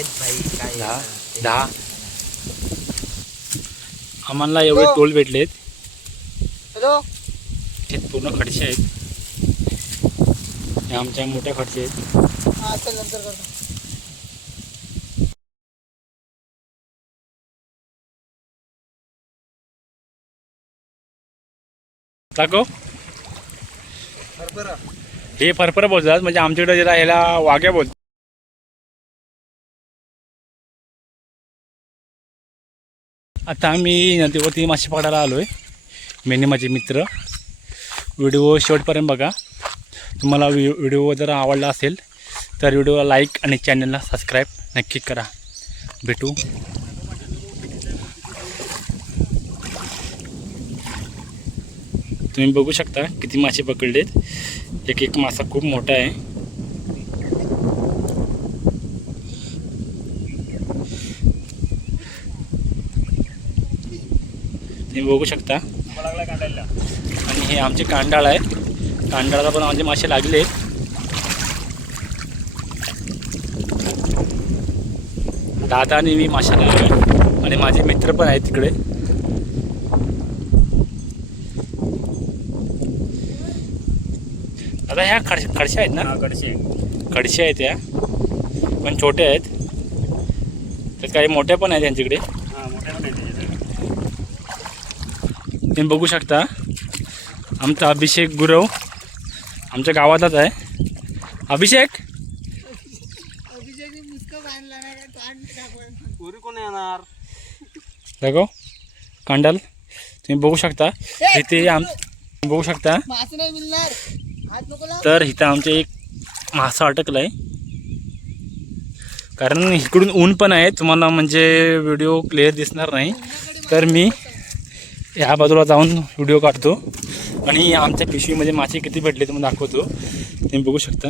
आहेत भाई काय 10 आम्हाला एवढे टोल भेटलेत. हॅलो हे पूर्ण खडसे आहेत. हे आमच्या मोठ्या खडसे आहेत. हा चल नंतर करतो. दाखव. हे फरफर बोलतात म्हणजे आमच्याकडे ज्याला ह्याला वाघ्या बोलतात. आता आम्ही नदीवरती मासे पकडायला आलोय. मेने माझे मित्र. व्हिडिओ शेवटपर्यंत बघा. तुम्हाला व्हिडिओ जर आवडला असेल तर व्हिडिओला लाईक आणि चॅनलला सबस्क्राईब नक्की करा. भेटू. तुम्ही बघू शकता किती मासे पकडलेत. एक मासा खूप मोठा आहे. तुम्ही बघू शकता. आणि हे आमचे कांडाळ आहे. कांडाळाला पण माझे मासे लागले. दादा आणि मी माशाला आहे आणि माझे मित्र पण आहेत तिकडे. आता ह्या खडशे आहेत ना. खडशे आहेत या पण छोटे आहेत. त्यात काही मोठ्या पण आहेत त्यांच्याकडे. तुम्ही बघू शकता. आमचा अभिषेक गुरव आमच्या गावातच आहे. अभिषेक दाखव कांडल. तुम्ही बघू शकता इथे बघू शकता. तर इथं आमचे एक मासा अटकलाय. कारण इकडून ऊन पण आहे. तुम्हाला म्हणजे व्हिडिओ क्लिअर दिसणार नाही. तर मी ह्या बाजूला जाऊन व्हिडिओ काढतो आणि आमच्या पिशवीमध्ये मासे किती भेटले तुम्हाला दाखवतो. तुम्ही बघू शकता.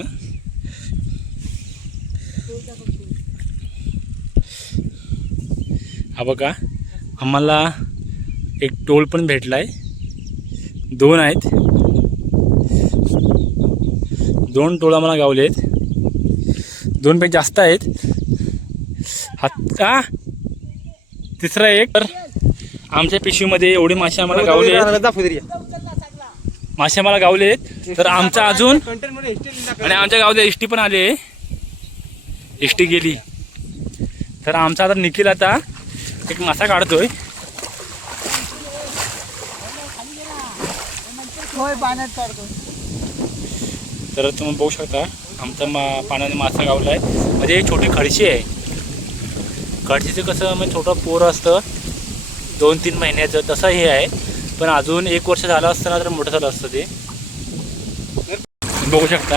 हा बघा आम्हाला एक टोल पण भेटलाय. 2 आहेत. 2 टोल आम्हाला गावलेत. 2 पेक्षा जास्त आहेत. हा तिसरा एक. तर आमच्या पिशवीमध्ये एवढे मासे आम्हाला गावले. मासे आम्हाला गावलेत. तर आमचा अजून आणि आमच्या गावात एसटी पण आले. एसटी गेली. तर आमचा आता निखिल आता एक मासा काढतोय. तर तुम्ही बघू शकता आमचा पाण्याने मासा गावलाय. म्हणजे एक छोटी खडशी आहे. खडशीचं कसं म्हणजे छोटं पोर असतं 2-3 महिन्याचं तसं हे आहे. पण अजून 1 वर्ष झालं असतं ना तर मोठं झालं असतं ते. बघू शकता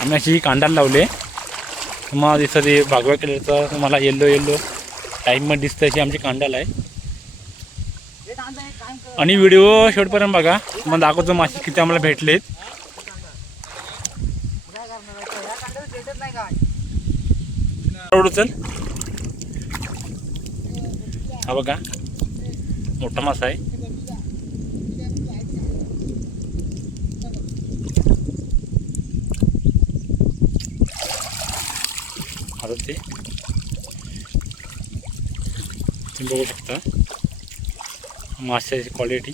आम्ही अशी कांडाला लावले. तुम्हाला दिसतं ते भागव्या कलरचं तुम्हाला येल्लो टाईपमध्ये दिसतं अशी आमची कांडाला आहे. आणि व्हिडिओ शेवटपर्यंत बघा. तुम्हाला दाखवतो मासे किती आम्हाला भेटलेत. चल हा बघा मोठा मासा आहे. आता ते तुम्ही बघू शकता माशाची क्वालिटी.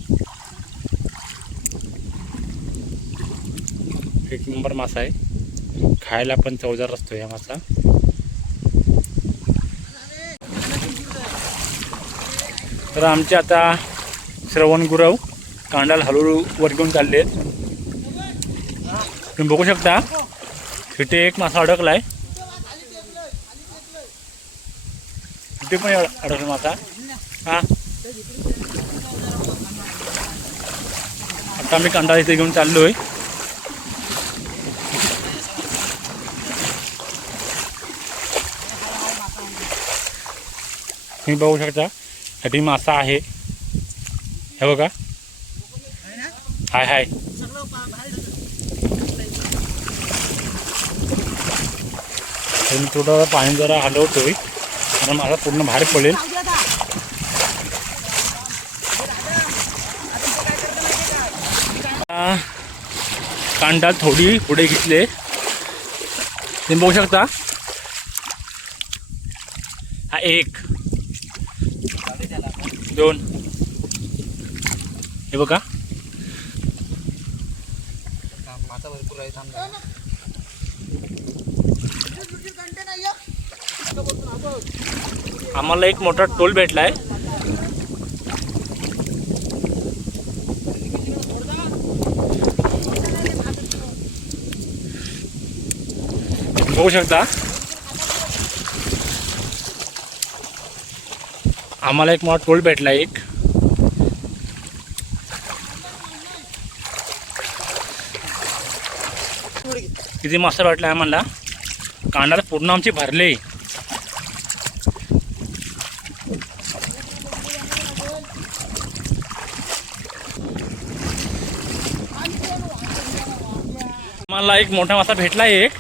1 नंबर मासा आहे. खायला पण चवदार असतो या मासा. तर आमचे आता श्रवण गुरव कांडाला हळूहळू वर घेऊन चालले आहेत. तुम्ही बघू शकता तिथे एक मासा अडकलाय. तिथे पण अडकला मासा. हा आता आम्ही कांडाला इथे घेऊन चाललोय. तुम्ही बघू शकता साठी मासा आहे. हे बघा हाय. मी थोडं पाणी जरा हलवतोय कारण माझा पूर्ण बाहेर पडेल. कांडा थोडी पुढे घेतले तुम्ही बघू शकता हा 1 2 हे बघा मासा भरपूर आहे थांब. आम्हाला एक मोठा टोल भेटलाय. बघू शकता आम्हाला एक मोठा टोल भेटला एक. किती मासा भेटला आम्हाला. कांडाला पूर्ण आमची भरले. आम्हाला एक मोठा मासा भेटला एक.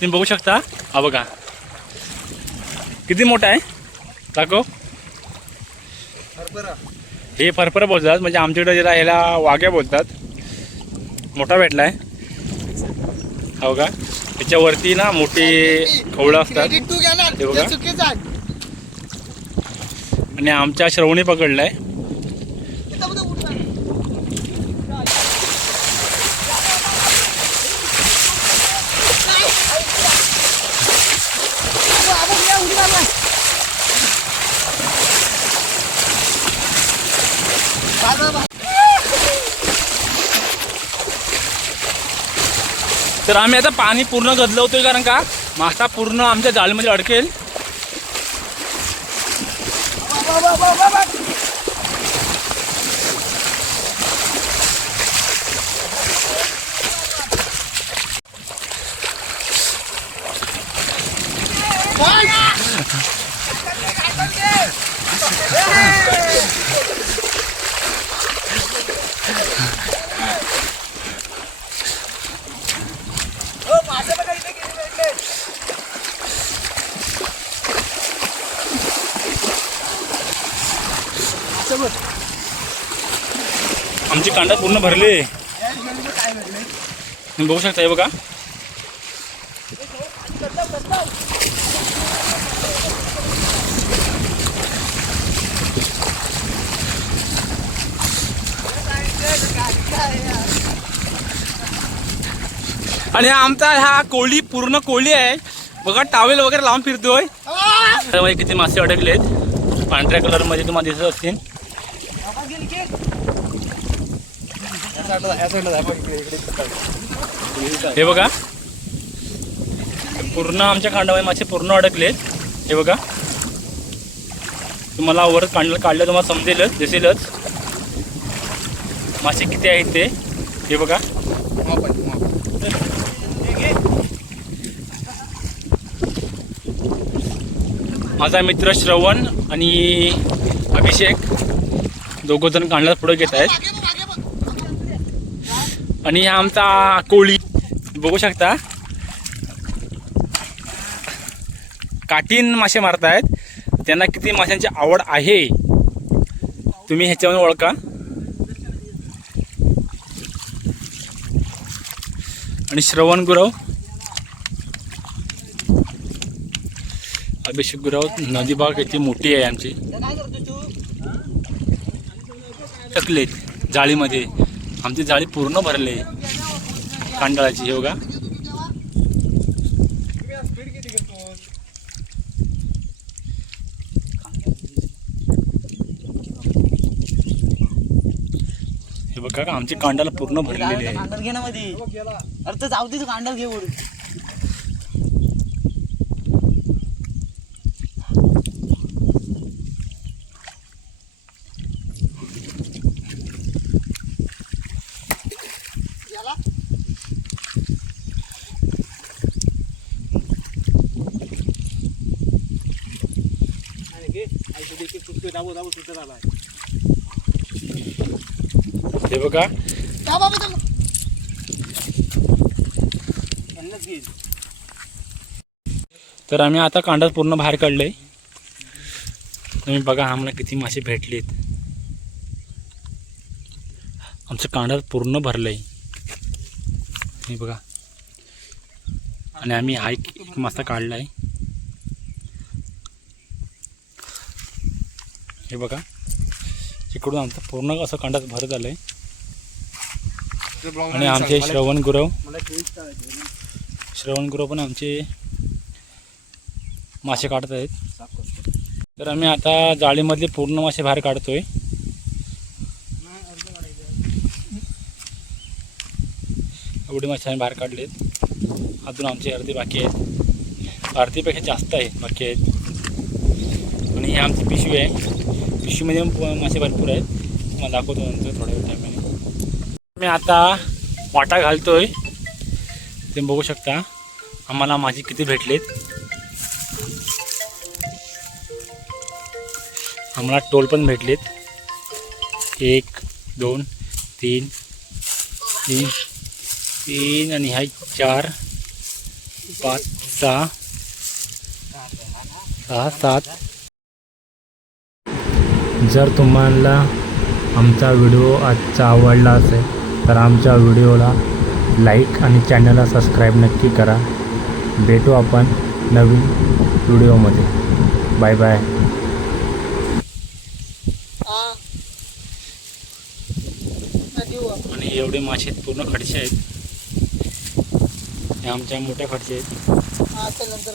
तुम्ही बघू शकता हा बघा किती मोठा आहे. दाखव. हे फरफर बोलतात म्हणजे आमच्याकडे ज्याला ह्याला वाघ्या बोलतात. मोठा भेटला आहे हा बघा. त्याच्यावरती ना मोठी खवळं असतात ते बघा. आणि आमच्या श्रवणी पकडलाय. तर आम्ही आता पाणी पूर्ण गदलवतोय कारण का मासा पूर्ण आमच्या जाळीमध्ये अडकेल. आमची कांदा पूर्ण भरले. तुम्ही बघू शकता हे बघा. आणि आमचा हा कोळी पूर्ण कोळी आहे बघा. टावेल वगैरे लावून फिरतोय. त्यामुळे किती मासे अडकलेत. पांढऱ्या कलर मध्ये तुम्हाला दिसत असतील. हे बघा पूर्ण आमच्या कांडामध्ये मासे पूर्ण अडकलेत. हे बघा तुम्हाला वर काढलं तुम्हाला समजेलच दिसेलच मासे किती आहेत ते. हे बघा माझा मित्र श्रवण आणि अभिषेक दोघंजण कांडला पुढे घेत आहेत. आणि हा आमचा कोळी बघू शकता काटीन मासे मारतायत. त्यांना किती माशांची आवड आहे तुम्ही ह्याच्यावर ओळखा. आणि श्रवण गुरव अभिषेक गुरव नदी बाग याची मोठी आहे आमची. टाकलेत जाळीमध्ये. आमची जाळी पूर्ण भरले कांडाळाची. हे बघा हे बघा आमची कांडाला पूर्ण भरलेली आहे. कांडल घे ना मध्ये. अरे तर जाऊ दे तू कांडल घे ओढून. हे बघा तर आम्ही आता कांडात पूर्ण बाहेर काढलंय. तुम्ही बघा आम्हाला किती मासे भेटलेत. आमचं कांडात पूर्ण भरलंय. हे बघा आणि आम्ही हा एक मासा काढला आहे. हे बघा, इकडून आमचं पूर्ण असं कांडाच भर झालं आहे. आणि आमचे श्रवण गुरव पण आमचे मासे काढत आहेत. तर आम्ही आता जाळीमधले पूर्ण मासे बाहेर काढतोय. एवढे मासे आम्ही बाहेर काढलेत. अजून आमचे अर्धे बाकी आहेत, अर्धेपेक्षा जास्त आहे बाकी आहेत. आणि ही आमची पिशवी आहे, पिशवीमध्ये मासे भरपूर आहेत. तुम्हाला दाखवतो नंतर थोड्या वेळ टायमाने. मी आता वाटा घालतोय, ते बघू शकता आम्हाला मासे किती भेटलेत. आम्हाला टोल पण भेटलेत. 1 2 3 आणि ह्या 4 5 6 7. जर तुम्हाला आमचा व्हिडिओ आजचा आवडला असेल तर आमच्या व्हिडिओला लाईक आणि चॅनलला सबस्क्राईब नक्की करा. भेटू आपण नवीन व्हिडिओमध्ये. Bye bye. आणि एवढे मासे पूर्ण खडसे आहेत, हे आमच्या मोठ्या खडसे आहेत. नंतर